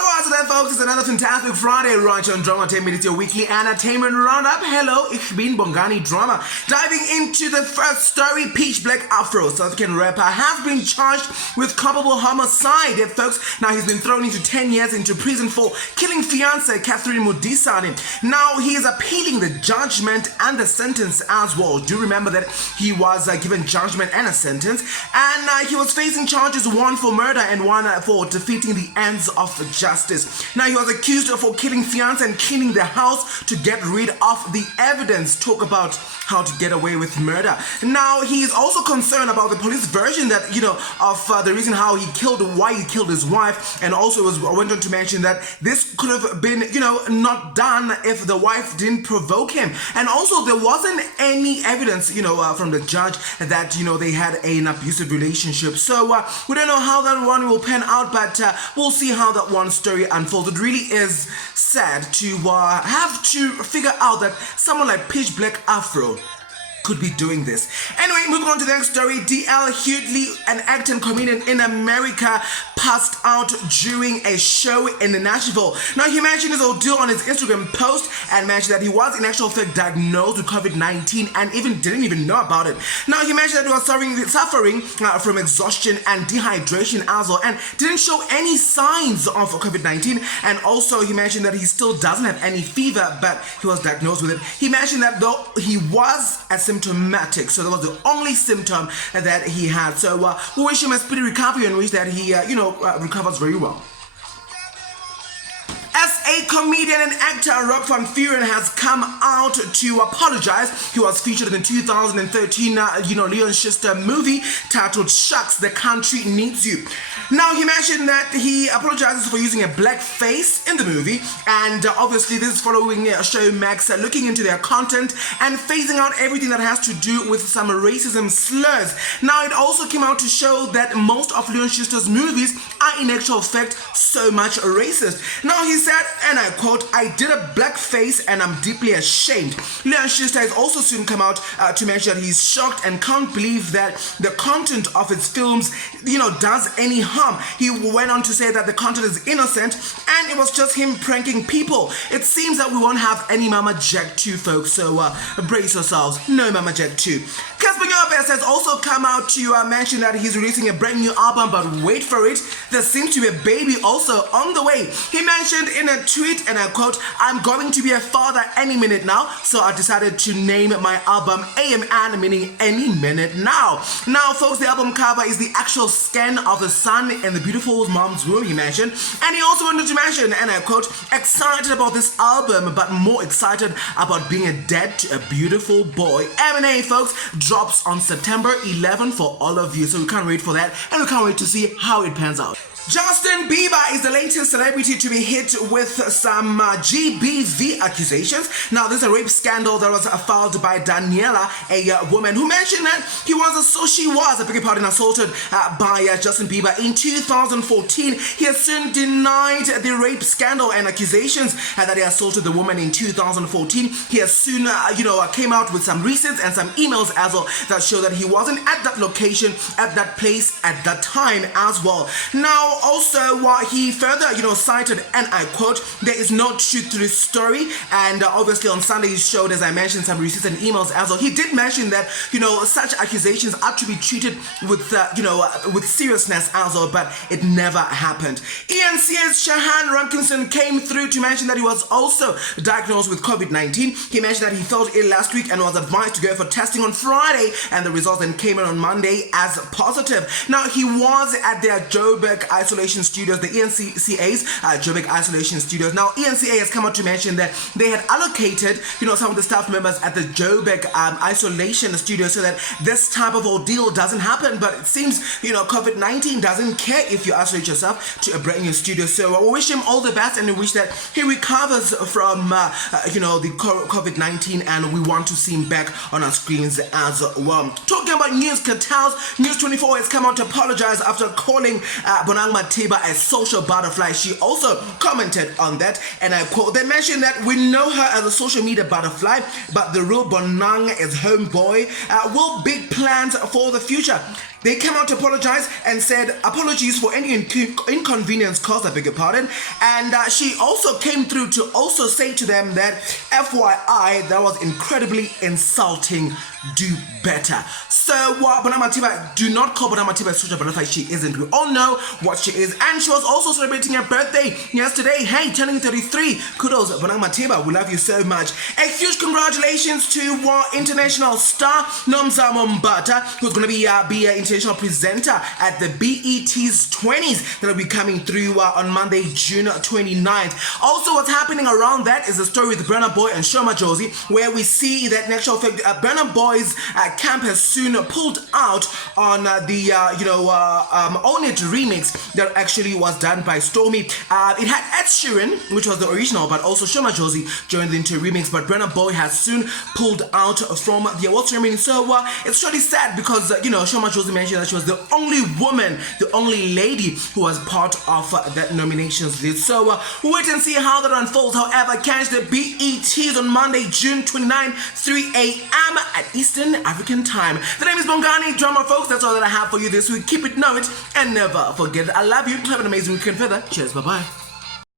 Hello, there, folks. It's another fantastic Friday right on Dramatainment. It's your weekly entertainment roundup. Hello, ich bin Bongani Drama. Diving into the first story, Peach Black Afro, South African rapper, has been charged with culpable homicide, folks. Now, he's been thrown into 10 years into prison for killing fiancée Catherine Modisane. Now, he is appealing the judgment and the sentence as well. Do remember that he was given judgment and a sentence, and he was facing charges, one for murder and one for defeating the ends of justice. Now, he was accused of killing fiancé and cleaning the house to get rid of the evidence. Talk about how to get away with murder. Now, he is also concerned about the police version that, of the reason why he killed his wife, and also went on to mention that this could have been, not done if the wife didn't provoke him. And also, there wasn't any evidence, from the judge that, they had an abusive relationship. So, we don't know how that one will pan out, but we'll see how that one story unfolds. It really is sad to have to figure out that someone like Peach Black Afro could be doing this. Anyway, moving on to the next story. D.L. Hughley, an actor and comedian in America, passed out during a show in Nashville. Now, he mentioned his ordeal on his Instagram post and mentioned that he was in actual fact diagnosed with COVID-19 and didn't even know about it. Now, he mentioned that he was suffering from exhaustion and dehydration as well, and didn't show any signs of COVID-19. And also, he mentioned that he still doesn't have any fever, but he was diagnosed with it. He mentioned that though he was asymptomatic, so that was the only symptom that he had. So we wish him a speedy recovery and wish that he, recovers very well. As a comedian and actor, Rob Van Vuren has come out to apologize. He was featured in the 2013, Leon Schuster movie titled Shucks, The Country Needs You. Now, he mentioned that he apologizes for using a black face in the movie, and obviously this is following Showmax looking into their content and phasing out everything that has to do with some racism slurs. Now, it also came out to show that most of Leon Schuster's movies are in actual fact so much racist. Now, he said, and I quote, "I did a blackface and I'm deeply ashamed." Leon Schuster has also soon come out to mention that he's shocked and can't believe that the content of his films, does any harm. He went on to say that the content is innocent and it was just him pranking people. It seems that we won't have any Mama Jack 2, folks, so brace yourselves. No Mama Jack 2. Casper Nyovest has also come out to mention that he's releasing a brand new album, but wait for it, there seems to be a baby also on the way. He mentioned in a tweet, and I quote, "I'm going to be a father any minute now, so I decided to name my album AMN, meaning any minute now." Now, folks, the album cover is the actual scan of the sun in the beautiful mom's womb, he mentioned. And he also wanted to mention, and I quote, "Excited about this album, but more excited about being a dad to a beautiful boy." M&A, folks, drops on September 11 for all of you, so we can't wait for that, and we can't wait to see how it pans out. Justin Bieber is the latest celebrity to be hit with some GBV accusations. Now, this is a rape scandal that was filed by Daniela, a woman who mentioned that she was assaulted by Justin Bieber in 2014. He has soon denied the rape scandal and accusations that he assaulted the woman in 2014. He has soon, came out with some receipts and some emails as well that show that he wasn't at that location, at that place, at that time as well. Now, also, he further, cited, and I quote, "There is no truth to this story." And obviously on Sunday he showed, as I mentioned, some receipts and emails as well. He did mention that, such accusations are to be treated with, with seriousness as well, but it never happened. ENC's Shahan Rankinson came through to mention that he was also diagnosed with COVID-19. He mentioned that he felt ill last week and was advised to go for testing on Friday, and the results then came in on Monday as positive. Now, he was at their Joburg Isolation Studios, the ENCA's Joburg Isolation Studios. Now, ENCA has come out to mention that they had allocated, some of the staff members at the Joburg Isolation Studios so that this type of ordeal doesn't happen. But it seems, COVID-19 doesn't care if you isolate yourself to a brand new studio. So we wish him all the best, and we wish that he recovers from, the COVID-19, and we want to see him back on our screens as well. Talking about news cartels, News 24 has come out to apologize after calling Bonang Matiba a social butterfly. She also commented on that, and I quote, "They mentioned that we know her as a social media butterfly, but the real Bonang is homeboy. Will big plans for the future." They came out to apologize and said apologies for any inconvenience caused, I beg your pardon. And she also came through to also say to them that FYI, that was incredibly insulting. Do better. So Dramatiba, do not call Dramatiba such a butterfly. She isn't. We all know what she is. And she was also celebrating her birthday yesterday. Hey, turning 33. Kudos, Dramatiba. We love you so much. A huge congratulations to international star Nomza Mombata, who's going to be an international presenter at the BET's 20s that will be coming through on Monday, June 29th. Also, what's happening around that is the story with Burna Boy and Shoma Josie, where we see that in actual fact, Burna Boy's camp has soon pulled out on the Own It remix that actually was done by Stormy. It had Ed Sheeran, which was the original, but also Shoma Josie joined into remix, but Burna Boy has soon pulled out from the award ceremony. So it's really sad because Shoma Josie mentioned that she was the only woman, the only lady who was part of that nominations list. So wait and see how that unfolds. However, catch the BETs on Monday, June 29, 3 a.m. at Eastern African time. The name is Bongani Drama, folks. That's all that I have for you this week. Keep it, know it, and never forget it. I love you. Have an amazing weekend further. Cheers. Bye-bye.